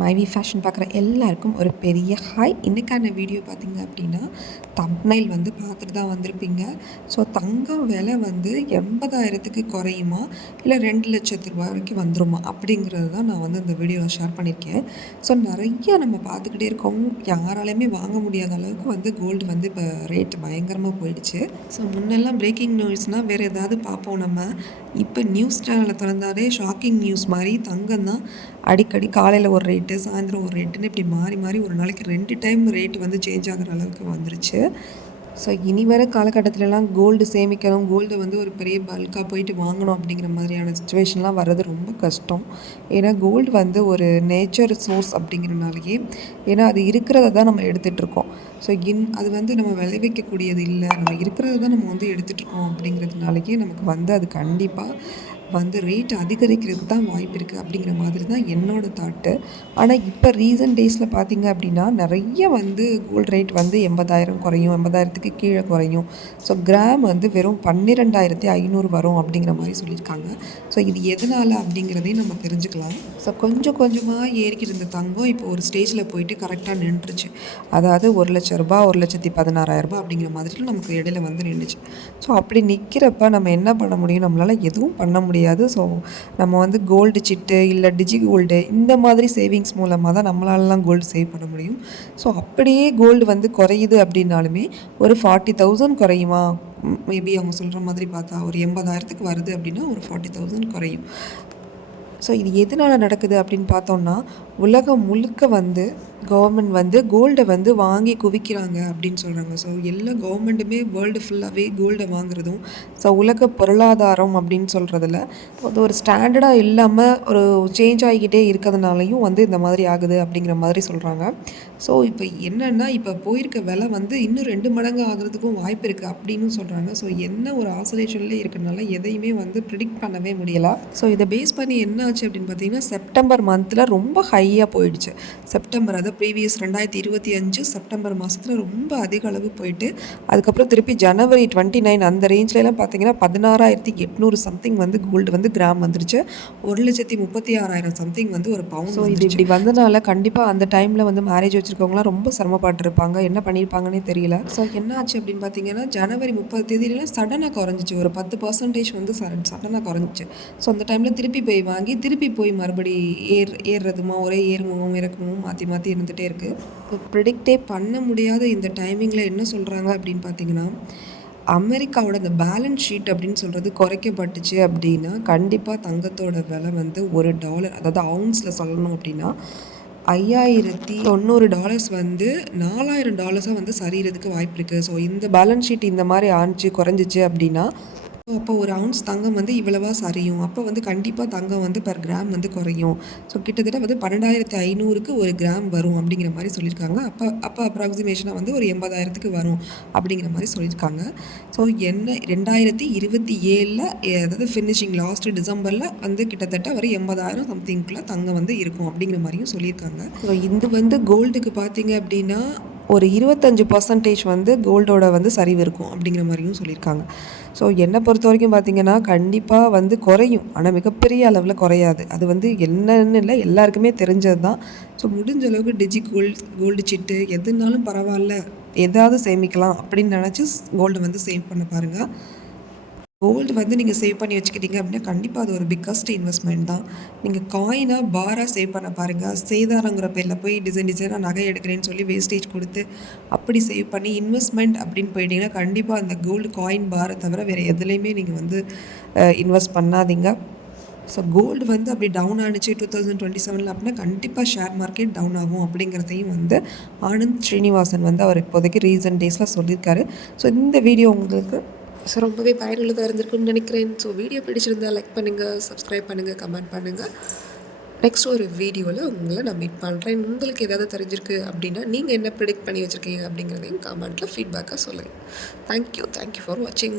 மைவி ஃபேஷன் பார்க்குற எல்லாருக்கும் ஒரு பெரிய ஹாய். இன்றைக்கான வீடியோ பார்த்திங்க அப்படின்னா தம்ப்நெயில் வந்து பார்த்துட்டு தான் வந்திருப்பீங்க. ஸோ தங்கம் விலை வந்து 80,000க்கு குறையுமா இல்லை 2,00,000 ரூபா வரைக்கும் வந்துருமா அப்படிங்கிறது தான் நான் வந்து இந்த வீடியோவில் ஷேர் பண்ணியிருக்கேன். ஸோ நிறைய நம்ம பார்த்துக்கிட்டே இருக்கோம், யாராலையுமே வாங்க முடியாத அளவுக்கு வந்து கோல்டு வந்து இப்போ ரேட் பயங்கரமாக போயிடுச்சு. ஸோ முன்னெல்லாம் பிரேக்கிங் நியூஸ்னால் வேறு ஏதாவது பார்ப்போம் நம்ம. இப்போ நியூஸ் சேனலை திறந்தாலே ஷாக்கிங் நியூஸ் மாதிரி தங்கம் தான் அடிக்கடி காலையில் ஒரு ரேட்டு, சாயந்தரம் ஒரு ரேட்டுன்னு இப்படி மாறி மாறி ஒரு நாளைக்கு 2 டைம் ரேட்டு வந்து சேஞ்ச் ஆகிற அளவுக்கு வந்துருச்சு. ஸோ இனி வர காலகட்டத்திலலாம் கோல்டு சேமிக்கணும், கோல்டு வந்து ஒரு பெரிய பல்காக போயிட்டு வாங்கணும் அப்படிங்கிற மாதிரியான சுச்சுவேஷன்லாம் வர்றது ரொம்ப கஷ்டம். ஏன்னா கோல்டு வந்து ஒரு நேச்சர் சோர்ஸ் அப்படிங்கிறனாலேயே, ஏன்னா அது இருக்கிறத தான் நம்ம எடுத்துகிட்ருக்கோம். ஸோ அது வந்து நம்ம விளைவிக்கக்கூடியது இல்லை, நம்ம இருக்கிறத தான் நம்ம வந்து எடுத்துகிட்ருக்கோம் அப்படிங்கிறதுனாலேயே நமக்கு வந்து அது கண்டிப்பாக வந்து ரேட் அதிகரிக்கிறதுக்கு தான் வாய்ப்பு இருக்குது அப்படிங்கிற மாதிரி தான் என்னோடய தாட்டு. ஆனால் இப்போ ரீசன்ட் டேஸில் பார்த்திங்க அப்படின்னா நிறைய வந்து கோல்டு ரேட் வந்து 80,000 குறையும், 80,000க்கு கீழே குறையும். ஸோ கிராம் வந்து வெறும் 12,500 வரும் அப்படிங்கிற மாதிரி சொல்லியிருக்காங்க. ஸோ இது எதனால் அப்படிங்கிறதையும் நம்ம தெரிஞ்சுக்கலாம். ஸோ கொஞ்சம் கொஞ்சமாக ஏறிக்கிட்டு இருந்த தங்கம் இப்போ ஒரு ஸ்டேஜில் போயிட்டு கரெக்டாக நின்றுச்சு. அதாவது 1,00,000 ரூபா, 1,16,000 அப்படிங்கிற மாதிரி நமக்கு இடையில வந்து நின்றுச்சு. ஸோ அப்படி நிற்கிறப்ப நம்ம என்ன பண்ண முடியும்? நம்மளால் எதுவும் பண்ண முடியாது. ஸோ நம்ம வந்து கோல்டு சிட்டு இல்லை டிஜி கோல்டு இந்த மாதிரி சேவிங்ஸ் மூலமாக தான் நம்மளாலலாம் கோல்டு சேவ் பண்ண முடியும். ஸோ அப்படியே கோல்டு வந்து குறையுது அப்படின்னாலுமே ஒரு 40,000 குறையுமா? மேபி அவங்க சொல்கிற மாதிரி பார்த்தா ஒரு 80,000க்கு வருது அப்படின்னா ஒரு 40,000 குறையும். ஸோ இது எதனால் நடக்குது அப்படின்னு பார்த்தோம்னா, உலகம் முழுக்க வந்து கவர்மெண்ட் வந்து கோல்டை வந்து வாங்கி குவிக்கிறாங்க அப்படின்னு சொல்கிறாங்க. ஸோ எல்லா கவர்மெண்ட்டுமே வேர்ல்டு ஃபுல்லாகவே கோல்டை வாங்குறதும், ஸோ உலக பொருளாதாரம் அப்படின்னு சொல்கிறதுல அது ஒரு ஸ்டாண்டர்டாக இல்லாமல் ஒரு சேஞ்ச் ஆகிக்கிட்டே இருக்கிறதுனாலையும் வந்து இந்த மாதிரி ஆகுது அப்படிங்கிற மாதிரி சொல்கிறாங்க. ஸோ இப்போ என்னென்னா, இப்போ போயிருக்க விலை வந்து இன்னும் 2 மடங்கு ஆகிறதுக்கும் வாய்ப்பு இருக்குது அப்படின்னு சொல்கிறாங்க. ஸோ என்ன ஒரு ஆசோலேஷன்லேயே இருக்கிறனால எதையுமே வந்து ப்ரிடிக்ட் பண்ணவே முடியலை. ஸோ இதை பேஸ் பண்ணி என்ன ஆச்சு அப்படின்னு பார்த்தீங்கன்னா, செப்டம்பர் மந்தில் ரொம்ப ஹையாக போயிடுச்சு. செப்டம்பர், அதாவது ப்ரீவியஸ் 2025 செப்டம்பர் மாதத்தில் ரொம்ப அதிக அளவு போயிட்டு, அதுக்கப்புறம் திருப்பி ஜனவரி 29 அந்த ரேஞ்சிலலாம் பார்த்தீங்கன்னா 16,800 சம்திங் வந்து கோல்டு வந்து கிராம் வந்துருச்சு. 1,36,000 சம்திங் வந்து ஒரு பவுன். ஸோ இது இப்படி வந்தனால கண்டிப்பாக அந்த டைமில் வந்து மேரேஜ் வச்சுருக்கவங்களாம் ரொம்ப சிரமப்பட்டிருப்பாங்க, என்ன பண்ணியிருப்பாங்கன்னே தெரியல. ஸோ என்ன ஆச்சு அப்படின்னு பார்த்தீங்கன்னா, ஜனவரி 30 தேதியிலாம் சடனாக குறைஞ்சிச்சு, ஒரு 10% வந்து சடனாக குறைஞ்சிச்சு. ஸோ அந்த டைமில் திருப்பி போய் வாங்கி திருப்பி போய் மறுபடி ஏறுறதுமா ஒரே ஏறுமுகம் இறக்கமும் மாற்றி மாற்றி இருந்துகிட்டே இருக்குது. இப்போ ப்ரிடிக்டே பண்ண முடியாத இந்த டைமிங்கில் என்ன சொல்கிறாங்க அப்படின்னு பார்த்தீங்கன்னா, அமெரிக்காவோட அந்த பேலன்ஸ் ஷீட் அப்படின்னு சொல்கிறது குறைக்கப்பட்டுச்சு அப்படின்னா கண்டிப்பாக தங்கத்தோட விலை வந்து $1, அதாவது அவுன்ஸில் சொல்லணும் அப்படின்னா $5,090 வந்து $4,000 வந்து சரிகிறதுக்கு வாய்ப்பு இருக்குது. ஸோ இந்த பேலன்ஸ் ஷீட் இந்த மாதிரி ஆணிச்சு குறைஞ்சிச்சு அப்படின்னா அப்போ ஒரு அவுன்ஸ் தங்கம் வந்து இவ்வளவா சரியும். அப்போ வந்து கண்டிப்பாக தங்கம் வந்து பர் கிராம் வந்து குறையும். ஸோ கிட்டத்தட்ட வந்து 12,500க்கு ஒரு கிராம் வரும் அப்படிங்கிற மாதிரி சொல்லியிருக்காங்க. அப்போ அப்ராக்சிமேஷனாக வந்து ஒரு 80,000க்கு வரும் அப்படிங்கிற மாதிரி சொல்லியிருக்காங்க. ஸோ என்ன 2027 அதாவது ஃபினிஷிங் லாஸ்ட்டு டிசம்பரில் வந்து கிட்டத்தட்ட ஒரு 80,000 சம்திங்குள்ளே தங்கம் வந்து இருக்கும் அப்படிங்கிற மாதிரியும் சொல்லியிருக்காங்க. ஸோ இது வந்து கோல்டுக்கு பார்த்தீங்க அப்படின்னா ஒரு 25% வந்து கோல்டோட வந்து சரிவு இருக்கும் அப்படிங்கிற மாதிரியும் சொல்லியிருக்காங்க. ஸோ என்னை பொறுத்த வரைக்கும் பார்த்திங்கன்னா கண்டிப்பாக வந்து குறையும், ஆனால் மிகப்பெரிய அளவில் குறையாது. அது வந்து என்னன்னு இல்லை, எல்லாருக்குமே தெரிஞ்சது தான். ஸோ முடிஞ்ச அளவுக்கு டிஜி கோல்டு சிட்டு எதுனாலும் பரவாயில்ல, எதாவது சேமிக்கலாம் அப்படின்னு நினச்சி கோல்டு வந்து சேவ் பண்ண பாருங்கள். கோல்டு வந்து நீங்கள் சேவ் பண்ணி வச்சுக்கிட்டீங்க அப்படின்னா கண்டிப்பாக அது ஒரு பிக்கஸ்ட் இன்வெஸ்ட்மெண்ட் தான். நீங்கள் காயினாக பாராக சேவ் பண்ண பாருங்கள். சேதாரங்கிற பேரில் போய் டிசைனாக நகை எடுக்கிறேன்னு சொல்லி வேஸ்டேஜ் கொடுத்து அப்படி சேவ் பண்ணி இன்வெஸ்ட்மெண்ட் அப்படின்னு போயிட்டீங்கன்னா கண்டிப்பாக அந்த கோல்டு காயின் பாரை தவிர வேறு எதுலேயுமே நீங்கள் வந்து இன்வெஸ்ட் பண்ணாதீங்க. ஸோ கோல்டு வந்து அப்படி டவுன் ஆனிச்சு 2027 அப்படின்னா கண்டிப்பாக ஷேர் மார்க்கெட் டவுன் ஆகும் அப்படிங்கிறதையும் வந்து ஆனந்த் ஸ்ரீனிவாசன் வந்து அவர் இப்போதைக்கு ரீசன்ட் டேஸில் சொல்லியிருக்காரு. ஸோ இந்த வீடியோ உங்களுக்கு ரொம்பவே பயனுள்ளதாக இருந்திருக்குன்னு நினைக்கிறேன். ஸோ வீடியோ பிடிச்சிருந்தால் லைக் பண்ணுங்கள், சப்ஸ்கிரைப் பண்ணுங்கள், கமெண்ட் பண்ணுங்கள். நெக்ஸ்ட் ஒரு வீடியோவில் உங்களை நான் மீட் பண்ணுறேன். உங்களுக்கு ஏதாவது தெரிஞ்சிருக்கு அப்படின்னா நீங்கள் என்ன ப்ரிடிக்ட் பண்ணி வச்சுருக்கீங்க அப்படிங்கிறதையும் கமெண்ட்டில் ஃபீட்பேக்காக சொல்லுங்கள். தேங்க்யூ ஃபார் வாட்சிங்.